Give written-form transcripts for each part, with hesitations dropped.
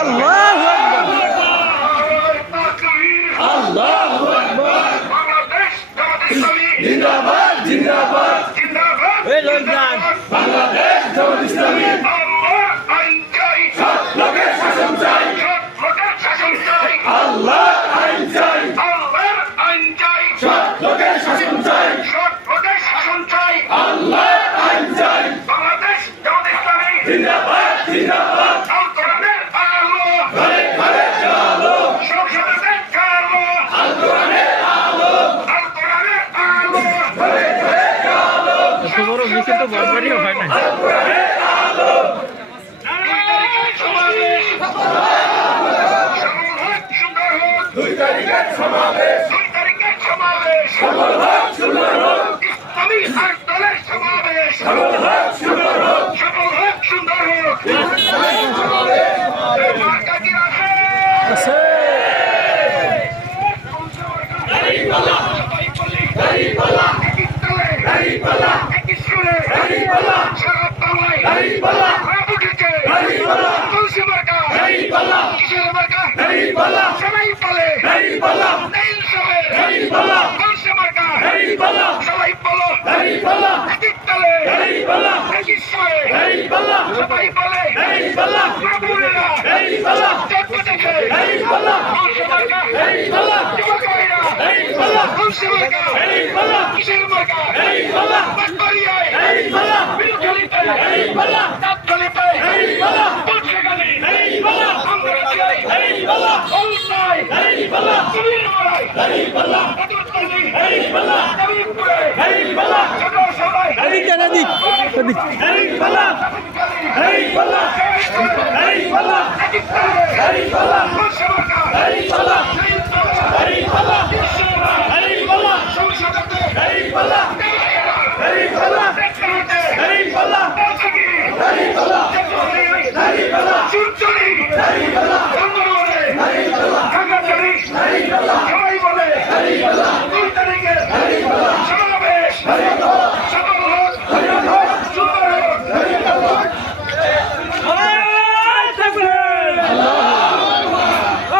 আল্লাহু আকবার আল্লাহু আকবার বাংলাদেশ জামাত ইসলামী জিন্দাবাদ জিন্দাবাদ জিন্দাবাদ এই লোকজন বাংলাদেশ জামাত ইসলামী আল্লাহ আইন চাই সব লোকের শাসন চাই সব লোকের শাসন চাই আল্লাহ আইন চাই আল্লাহর আইন চাই সব লোকের শাসন চাই সব লোকের শাসন চাই আল্লাহ আইন চাই বাংলাদেশ জামাত ইসলামী জিন্দাবাদ জিন্দাবাদ আল কোরআনের আলো ঘরে ঘরে আলো সংসদের আলো আল কোরআনের আলো আল কোরআনের আলো ঘরে ঘরে আলো এত বড় মিছিল তো বড়বাড়িও হয় না আল কোরআনের আলো সমাবেশ 2 তারিখের সমাবেশ সফল হোক সুন্দর হোক ইসলামী আন্দোলনের সমাবেশ সফল হোক সুন্দর হোক সফল হোক সুন্দর হোক মার্কা কি আছে গাড়িওয়ালা গাড়িওয়ালা গাড়িওয়ালা কিশোরে গাড়িওয়ালা সারা পাওয়াই গাড়িওয়ালা উঠেছে গাড়িওয়ালা তুলসী মার্কা গাড়িওয়ালা কিশোর মার্কা গাড়িওয়ালা সবাই বলে গাড়িওয়ালা নেইল সবে গাড়িওয়ালা তুলসী মার্কা গাড়িওয়ালা সবাই বলো গাড়িওয়ালা কিতলে গাড়িওয়ালা কিশোরে গাড়িওয়ালা সবাই বলে গাড়িওয়ালা বাবুরা গাড়িওয়ালা চটপটে গাড়িওয়ালা তুলসী মার্কা গাড়িওয়ালা যুবকেরা গাড়িওয়ালা তুলসী মার্কা গাড়িওয়ালা কিশোর মার্কা গাড়িওয়ালা বাকরিয়ায় গাড়িওয়ালা বিলখালিতে গাড়িওয়ালা তাৎখালিতে গাড়িওয়ালা বলছেগানি গাড়িওয়ালা আমরাই গাড়িওয়ালা অলসাই গাড়িওয়ালা সুবীরমারাই গাড়িওয়ালা কততলি গাড়িওয়ালা কবিরপুরে গাড়িওয়ালা ছোট সবাই গাড়িওয়ালা গাড়িওয়ালা গাড়িওয়ালা গাড়িওয়ালা গাড়িওয়ালা মুসলমান গাড়িওয়ালা গাড়িওয়ালা গাড়িওয়ালা সংসদে গাড়িওয়ালা গাড়িওয়ালা গাড়িওয়ালা গাড়িওয়ালা গাড়িওয়ালা চুরচুরি গাড়িওয়ালা ধর্মবলে গাড়িওয়ালা খাগাচুরি গাড়িওয়ালা সবাই বলে গাড়িওয়ালা 2 তারিখে গাড়িওয়ালা সমাবেশ গাড়িওয়ালা সফল হোক গাড়িওয়ালা সুন্দর হোক গাড়িওয়ালা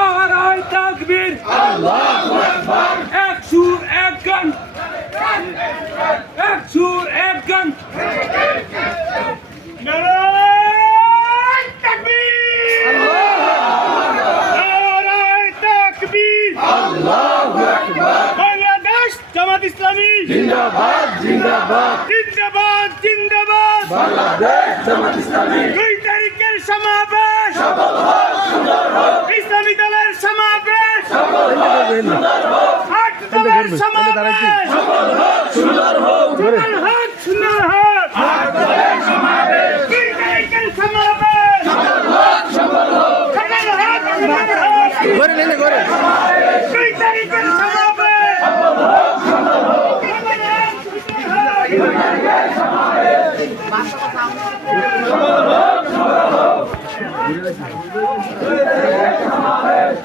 আল্লাহু তাকবীর আল্লাহু আকবার এক সুর এক গান এক সুর এক গান নারায়ে তাকবীর নারায়ে তাকবীর আল্লাহু আকবার বাংলাদেশ জামাত ইসলামী জিন্দাবাদ জিন্দাবাদ জিন্দাবাদ জিন্দাবাদ বাংলাদেশ জামাত ইসলামী 2 তারিখের সমাবেশ সফল হোক সুন্দর হোক ইসলামী দলের সমাবেশ সফল হোক সুন্দর হোক 8 দলের সমাবেশ সফল হোক সুন্দর হোক সফল হোক সুন্দর হোক 8 দলের সমাবেশ 2 তারিখের সমাবেশ সফল হোক সফল হোক সফল হোক সুন্দর হোক করে নেন করে 2 তারিখের সমাবেশ সফল হোক সুন্দর হোক 2 তারিখের সমাবেশ সফল হোক সুন্দর হোক 2 তারিখের সমাবেশ